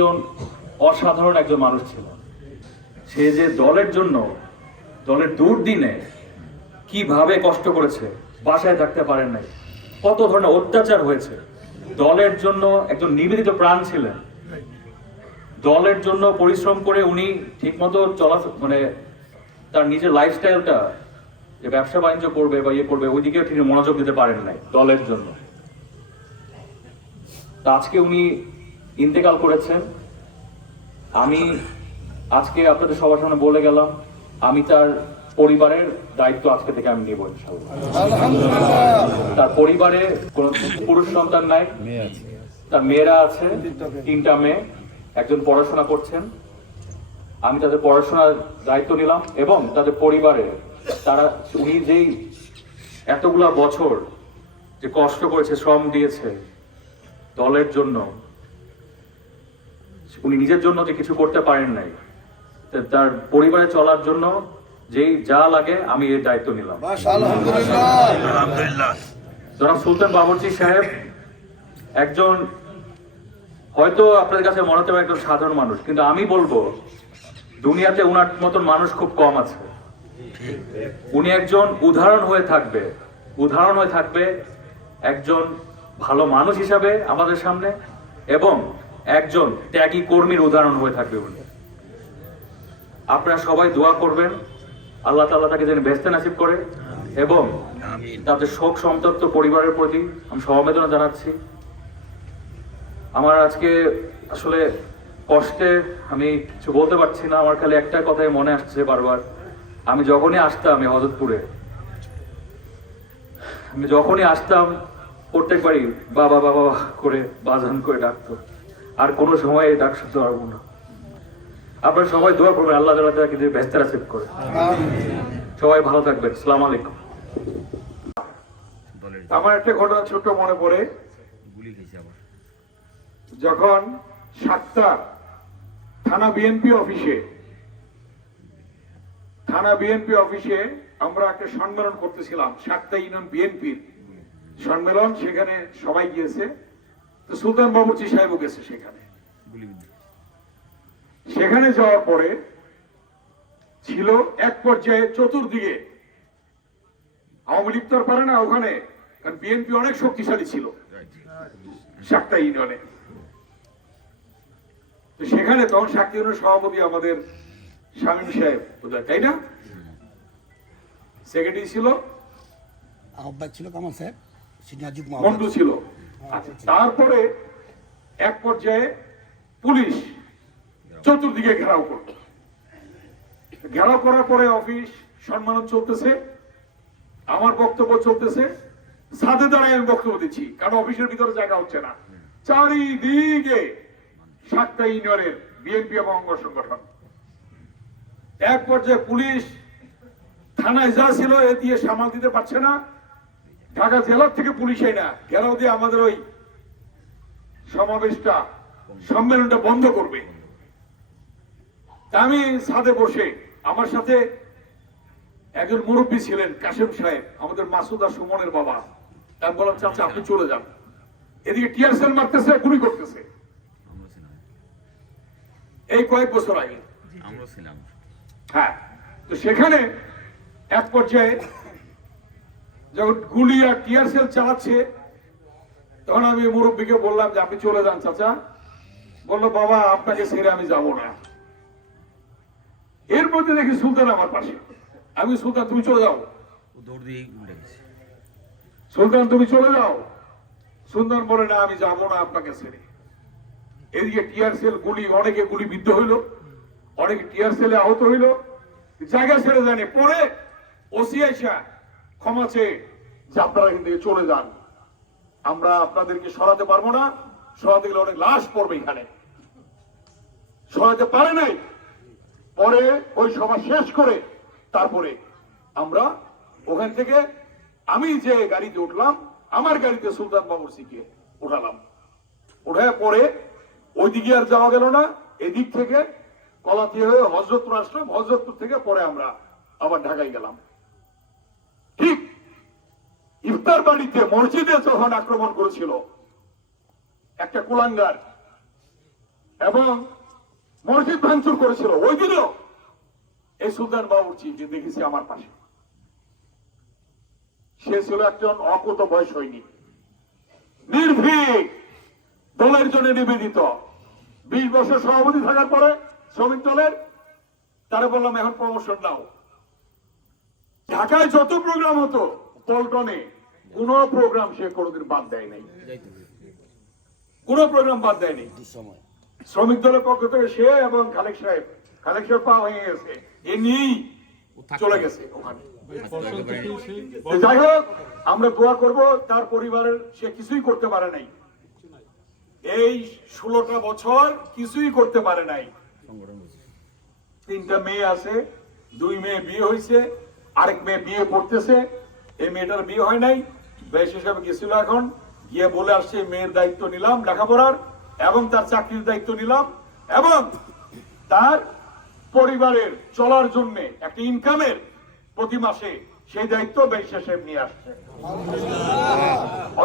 একজন অসাধারণ একজন মানুষ ছিলেন সে যে দলের জন্য, দলের দুর্দিনে কীভাবে কষ্ট করেছে, বাসায় থাকতে পারেন নাই, কত ধরনের অত্যাচার হয়েছে, দলের জন্য একজন নিবেদিত প্রাণ ছিলেন। দলের জন্য পরিশ্রম করে উনি ঠিকমতো চলা মানে তার নিজের লাইফস্টাইলটা যে ব্যবসা বাণিজ্য করবে বা ইয়ে করবে, ওইদিকেও তিনি মনোযোগ দিতে পারেন নাই দলের জন্য। আজকে উনি ইন্তেকাল করেছেন। আমি আজকে আপনাদের সবার সামনে বলে গেলাম আমি তার পরিবারের দায়িত্ব আজকে থেকে আমি নেব ইনশাল্লাহ তার পরিবারে কোনো পুরুষ সন্তান নাই তার মেয়েরা আছে তিনটা মেয়ে একজন পড়াশোনা করছেন। আমি তাদের পড়াশোনার দায়িত্ব নিলাম এবং তাদের পরিবারে তারা উনি যেই এতগুলা বছর যে কষ্ট করেছে শ্রম দিয়েছে দলের জন্য উনি নিজের জন্য যে কিছু করতে পারেন নাই তার পরিবারে চলার জন্য যেই যা লাগে আমি এর দায়িত্ব নিলাম। জনাব সুলতান বাবরচি সাহেব একজন হয়তো আপনাদের কাছে মনে হতে একজন সাধারণ মানুষ কিন্তু আমি বলব দুনিয়াতে উনার মতন মানুষ খুব কম আছে। উনি একজন উদাহরণ হয়ে থাকবে উদাহরণ হয়ে থাকবে একজন ভালো মানুষ হিসাবে আমাদের সামনে এবং একজন ত্যাগী কর্মীর উদাহরণ হয়ে থাকবে বলে। আপনারা সবাই দোয়া করবেন আল্লাহ তাআলা তাকে যেন ব্যস্ত নাসিব করে এবং তাদের শোক সন্তপ্ত পরিবারের প্রতি আমি সমবেদনা জানাচ্ছি। আমার আজকে আসলে কষ্টে আমি কিছু বলতে পারছি না আমার খালি একটা কথাই মনে আসছে বারবার। আমি যখনই আসতাম এই হজরতপুরে আমি যখনই আসতাম প্রত্যেকবারই বাবা বাবা করে বাজান করে ডাকতো। আর কোনো সময় এই ডাক শুনতে পারব না। আপনারা সবাই দোয়া করবেন, আল্লাহ তাআলা তাকে যে ব্যস্ত রাসিব করে সবাই ভালো থাকবেন। সালাম আলাইকুম। আমার একটা ঘটনা ছোট্ট মনে পড়ে। যখন সাতটা থানা বিএনপি অফিসে, থানা বিএনপি অফিসে আমরা একটা সম্মেলন করতেছিলাম, সাতটা ইউনিয়ন বিএনপির সম্মেলন সেখানে সবাই গিয়েছে। তো সুলতান বাবুচি সাহেবও গেছে সেখানে। গুলিবিদ্ধ। সেখানে যাওয়ার পরে ছিল এক পর্যায়ে চতুর্দিকে আওয়ামী লীগ তো আর পারে না ওখানে কারণ বিএনপি অনেক শক্তিশালী ছিল সাতটা ইউনিয়নে। তো সেখানে তখন সাতটা ইউনিয়নের সভাপতি আমাদের শামীম সাহেব বোধহয় তাই না? সেক্রেটারি ছিল? আহ্বায়ক ছিল কামাল সাহেব মন্ডু ছিল। আচ্ছা, তারপরে এক পর্যায়ে পুলিশ চতুর্দিকে ঘেরাও করল। ঘেরাও করার পরে অফিস সম্মানন চলতেছে, আমার বক্তব্য চলতেছে। সাথে দাঁড়ায় আমি বক্তব্য দিচ্ছি, কারণ অফিসের ভিতরে জায়গা হচ্ছে না। চারিদিকে সাতটা ইউনিয়নের বিএনপি এবং অঙ্গ সংগঠন। এক পর্যায়ে পুলিশ থানায় যা ছিল এ দিয়ে সামাল দিতে পারছে না। ঢাকা জেলার থেকে পুলিশ না ঘেরাও দিয়ে আমাদের ওই সমাবেশটা সম্মেলনটা বন্ধ করবে। তা আমি ছাদে বসে আমার সাথে একজন মুরব্বী ছিলেন কাশেম সাহেব আমাদের মাসুদা সুমনের বাবা। আমি বললাম চাচা আপনি চলে যান। এদিকে টিয়ার সেল মারতেছে গুলি করতেছে। এই কয়েক বছর আগে। হ্যাঁ তো সেখানে এক পর্যায়ে যখন গুলি আর টিয়ার সেল চালাচ্ছে তখন আমি মুরব্বীকে বললাম যে আপনি চলে যান চাচা। বলল বাবা আপনাকে ছেড়ে আমি যাব না। এর মধ্যে দেখি সুলতান আমার পাশে। আমি সুলতান তুমি চলে যাও। ও দৌড় দিয়ে সুলতান তুমি চলে যাও। সুলতান বলে না আমি যাব না আপনাকে ছেড়ে। এদিকে টিয়ার সেল গুলি অনেকে গুলি বিদ্ধ হইল। অনেকে টিয়ার সেলে আহত হইল। জায়গা ছেড়ে জানে পরে ওসি আইসা ক্ষমা চেয়ে যে আপনারা এখান থেকে চলে যান। আমরা আপনাদেরকে সরাতে পারব না। সরাতে গেলে অনেক লাশ পড়বে এখানে। সরাতে পারে নাই। পরে ওই সভা শেষ করে তারপরে আমরা ওখান থেকে আমি যে গাড়িতে উঠলাম, আমার গাড়িতে সুলতান বাবুরসিকে উঠালাম। উঠায় পরে ওইদিকে আর যাওয়া গেল না, এদিক থেকে কলাতি হয়ে হজরতপুর আসলাম। হজরতপুর থেকে পরে আমরা আবার ঢাকায় গেলাম। ঠিক ইফতার বাড়িতে মসজিদে যখন আক্রমণ করেছিল, একটা কুলাঙ্গার এবং মসজিদ ভাঙচুর করেছিল। ওই দিনও এই সুলতান বাবুর চিঠি দেখেছি আমার পাশে। সে ছিল একজন অকুত বয়স সৈনিক নির্ভীক। দলের জন্য নিবেদিত। বিশ বছর সভাপতি থাকার পরে শ্রমিক দলের, তারা বললাম, এখন প্রমোশন নাও। ঢাকায় যত প্রোগ্রাম হতো, পল্টনে, কোন প্রোগ্রাম সে কোনোদিন বাদ দেয় নাই। কোন প্রোগ্রাম বাদ দেয়নি দুঃসময় শ্রমিক দলের পক্ষ থেকে সে এবং খালেক সাহেব খালেক সাহেব পা হয়ে গেছে। এ নিয়েই চলে গেছে ওখানে। যাই হোক আমরা দোয়া করব তার পরিবারের সে কিছুই করতে পারে নাই। এই ষোলোটা বছর কিছুই করতে পারে নাই। তিনটা মেয়ে আছে দুই মেয়ে বিয়ে হয়েছে আরেক মেয়ে বিয়ে পড়তেছে এই মেয়েটার বিয়ে হয় নাই। বেশ হিসাবে গেছিল এখন। গিয়ে বলে আসছে মেয়ের দায়িত্ব নিলাম লেখাপড়ার। এবং তার চাকরির দায়িত্ব নিলাম এবং তার পরিবারের চলার জন্য একটা ইনকামের প্রতি মাসে সেই দায়িত্ব বেশ নিয়ে আসছে।